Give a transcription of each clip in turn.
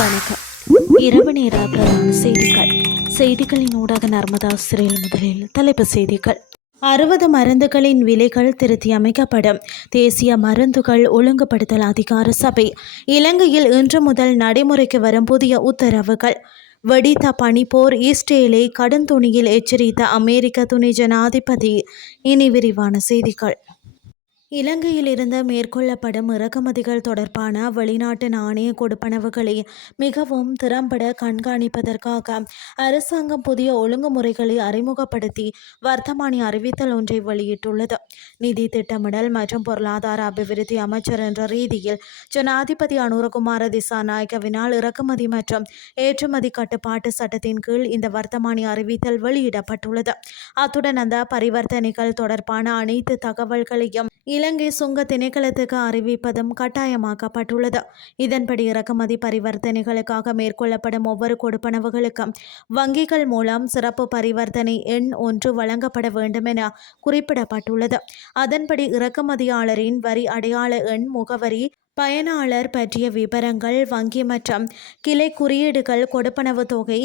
வணக்கம். இரவு நேர பிரதான செய்திகளின் ஊடாக நர்மதா சிறையில் முதலில் தலைப்புச் செய்திகள். 60 மருந்துகளின் விலைகள் திருத்தி அமைக்கப்படும். தேசிய மருந்துகள் ஒழுங்குபடுத்தல் அதிகார சபை. இலங்கையில் இன்று முதல் நடைமுறைக்கு வரும் புதிய உத்தரவுகள். வெடித்த பனிப்போர், இஸ்ரேலை கடுந்துணியில் எச்சரித்த அமெரிக்க துணை ஜனாதிபதி. இனி விரிவான செய்திகள். இலங்கையில் இருந்து மேற்கொள்ளப்படும் இறக்குமதிகள் தொடர்பான வெளிநாட்டு நாணய கொடுப்பனவுகளை மிகவும் திறம்பட கண்காணிப்பதற்காக அரசாங்கம் புதிய ஒழுங்குமுறைகளை அறிமுகப்படுத்தி வர்த்தமானி அறிவித்தல் ஒன்றை வெளியிட்டுள்ளது. நிதி திட்டமிடல் மற்றும் பொருளாதார அபிவிருத்தி அமைச்சர் என்ற ரீதியில் ஜனாதிபதி அனுரகுமார திசாநாயக்கவினால் இறக்குமதி மற்றும் ஏற்றுமதி கட்டுப்பாட்டு சட்டத்தின் கீழ் இந்த வர்த்தமானி அறிவித்தல் வெளியிடப்பட்டுள்ளது. அத்துடன் அந்த பரிவர்த்தனைகள் தொடர்பான அனைத்து தகவல்களையும் இலங்கை சுங்க திணைக்களத்துக்கு அறிவிப்பதும் கட்டாயமாக்கப்பட்டுள்ளது. இதன்படி இறக்குமதி பரிவர்த்தனைகளுக்காக மேற்கொள்ளப்படும் ஒவ்வொரு கொடுப்பனவுகளுக்கும் வங்கிகள் மூலம் சிறப்பு பரிவர்த்தனை எண் ஒன்று வழங்கப்பட வேண்டும் என குறிப்பிடப்பட்டுள்ளது. அதன்படி இறக்குமதியாளரின் வரி அடையாள எண், முகவரி, பயனாளர் பற்றிய விவரங்கள், வங்கி மற்றும் கிளை குறியீடுகள், கொடுப்பனவு தொகை,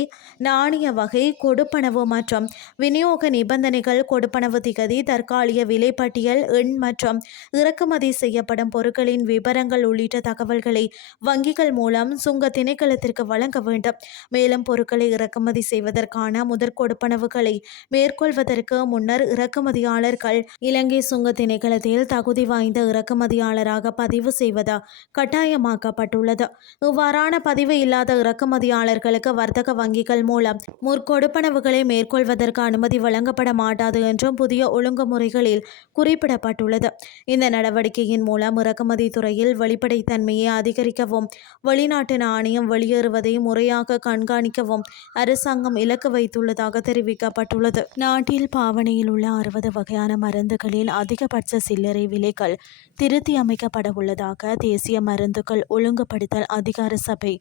நாணய வகை, கொடுப்பனவு மற்றும் விநியோக நிபந்தனைகள், கொடுப்பனவு திகதி, தற்காலிக விலைப்பட்டியல் எண் மற்றும் இறக்குமதி செய்யப்படும் பொருட்களின் விவரங்கள் உள்ளிட்ட தகவல்களை வங்கிகள் மூலம் சுங்க திணைக்களத்திற்கு வழங்க வேண்டும். மேலும் பொருட்களை இறக்குமதி செய்வதற்கான முதற் கொடுப்பனவுகளை மேற்கொள்வதற்கு முன்னர் இறக்குமதியாளர்கள் இலங்கை சுங்க திணைக்களத்தில் தகுதி வாய்ந்த இறக்குமதியாளராக பதிவு செய்வது கட்டாயமாக்கப்பட்டுள்ளது. இவ்வாறான பதிவு இல்லாத இறக்குமதியாளர்களுக்கு வர்த்தக வங்கிகள் மூலம் முற்கொடுப்பனவுகளை மேற்கொள்வதற்கு அனுமதி வழங்கப்பட மாட்டாது என்றும் புதிய ஒழுங்குமுறைகளில் குறிப்பிடப்பட்டுள்ளது. இந்த நடவடிக்கையின் மூலம் இறக்குமதி துறையில் வெளிப்படைத்தன்மையை அதிகரிக்கவும் வெளிநாட்டு நாணயம் வெளியேறுவதை முறையாக கண்காணிக்கவும் அரசாங்கம் இலக்கு வைத்துள்ளதாக தெரிவிக்கப்பட்டுள்ளது. நாட்டில் பாவனையில் உள்ள 60 வகையான மருந்துகளின் அதிகபட்ச சில்லறை விலைகள் திருத்தி அமைக்கப்பட உள்ளதாக தேசிய மருந்துகள் ஒழுங்குபடுத்தல் அதிகார சபை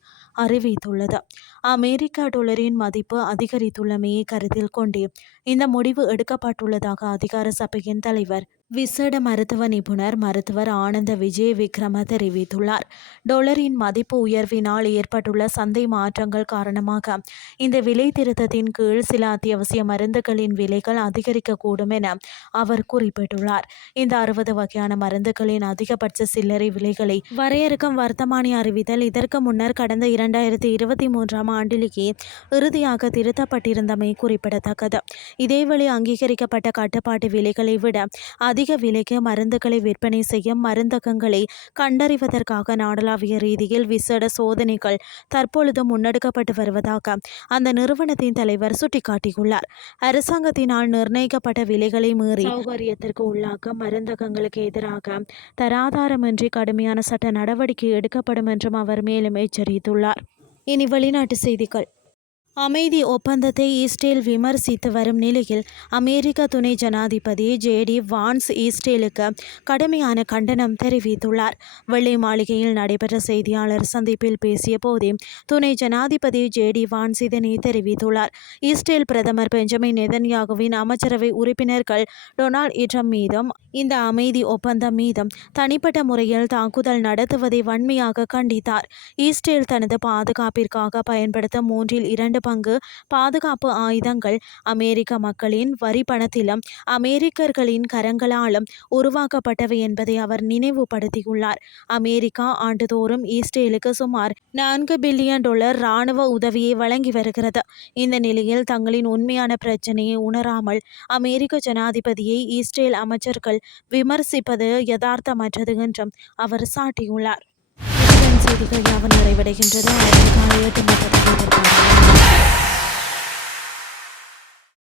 அறிவித்துள்ளது. அமெரிக்க டாலரின் மதிப்பு அதிகரித்துள்ளமையை கருத்தில் கொண்டே இந்த முடிவு எடுக்கப்பட்டுள்ளதாக அதிகார சபையின் தலைவர் விசேட மருத்துவ நிபுணர் மருத்துவர் ஆனந்த விஜய் விக்ரம தெரிவித்துள்ளார். டாலரின் மதிப்பு உயர்வினால் ஏற்பட்டுள்ள சந்தை மாற்றங்கள் காரணமாக இந்த விலை திருத்தத்தின் கீழ் சில அத்தியாவசிய மருந்துகளின் விலைகள் அதிகரிக்கக்கூடும் என அவர் குறிப்பிட்டுள்ளார். இந்த 60 வகையான மருந்துகளின் அதிகபட்ச சில்லறை விலைகளை வரையறுக்கும் வர்த்தமானி அறிவித்தல் இதற்கு முன்னர் கடந்த 2023ஆம் ஆண்டிலேயே இறுதியாக திருத்தப்பட்டிருந்தமை குறிப்பிடத்தக்கது. இதேவேளை அங்கீகரிக்கப்பட்ட கட்டுப்பாட்டு விலைகளை விட அதிக விலைக்கு மருந்துகளை விற்பனை செய்யும் மருந்தகங்களை கண்டறிவதற்காக நாடளாவிய ரீதியில் விசேட சோதனைகள் தற்பொழுது முன்னெடுக்கப்பட்டு வருவதாக அந்த நிறுவனத்தின் தலைவர் சுட்டிக்காட்டியுள்ளார். அரசாங்கத்தினால் நிர்ணயிக்கப்பட்ட விலைகளை மீறி சௌகரியத்திற்கு உள்ளாக்க மருந்தகங்களுக்கு எதிராக தராதாரமின்றி கடுமையான சட்ட நடவடிக்கை எடுக்கப்படும் என்றும் அவர் மேலும் எச்சரித்துள்ளார். இனி வெளிநாட்டு செய்திகள். அமைதி ஒப்பந்தத்தை இஸ்ரேல் விமர்சித்து வரும் நிலையில் அமெரிக்க துணை ஜனாதிபதி ஜேடி வான்ஸ் இஸ்ரேலுக்கு கடுமையான கண்டனம் தெரிவித்துள்ளார். வெள்ளை மாளிகையில் நடைபெற்ற செய்தியாளர் சந்திப்பில் பேசிய போதே துணை ஜனாதிபதி ஜேடி வான்ஸ் இதனை தெரிவித்துள்ளார். இஸ்ரேல் பிரதமர் பெஞ்சமின் நெதன்யாகுவின் அமைச்சரவை உறுப்பினர்கள் டொனால்ட் ட்ரம்ப் மீதும் இந்த அமைதி ஒப்பந்தம் மீதும் தனிப்பட்ட முறையில் தாக்குதல் நடத்துவதை வன்மையாக கண்டித்தார். இஸ்ரேல் தனது பாதுகாப்பிற்காக பயன்படுத்தும் 2 பங்கு பாதுகாப்பு ஆயுதங்கள் அமெரிக்க மக்களின் வரி பணத்திலும் அமெரிக்கர்களின் கரங்களாலும் உருவாக்கப்பட்டவை என்பதை அவர் நினைவுபடுத்தியுள்ளார். அமெரிக்கா ஆண்டுதோறும் இஸ்ரேலுக்கு சுமார் $4 பில்லியன் இராணுவ உதவியை வழங்கி வருகிறது. இந்த நிலையில் தங்களின் உண்மையான பிரச்சனையை உணராமல் அமெரிக்க ஜனாதிபதியை இஸ்ரேல் அமைச்சர்கள் விமர்சிப்பது யதார்த்தமற்றது என்றும் அவர் சாட்டியுள்ளார். செய்திகள் யாவும் நிறைவடைகின்றது.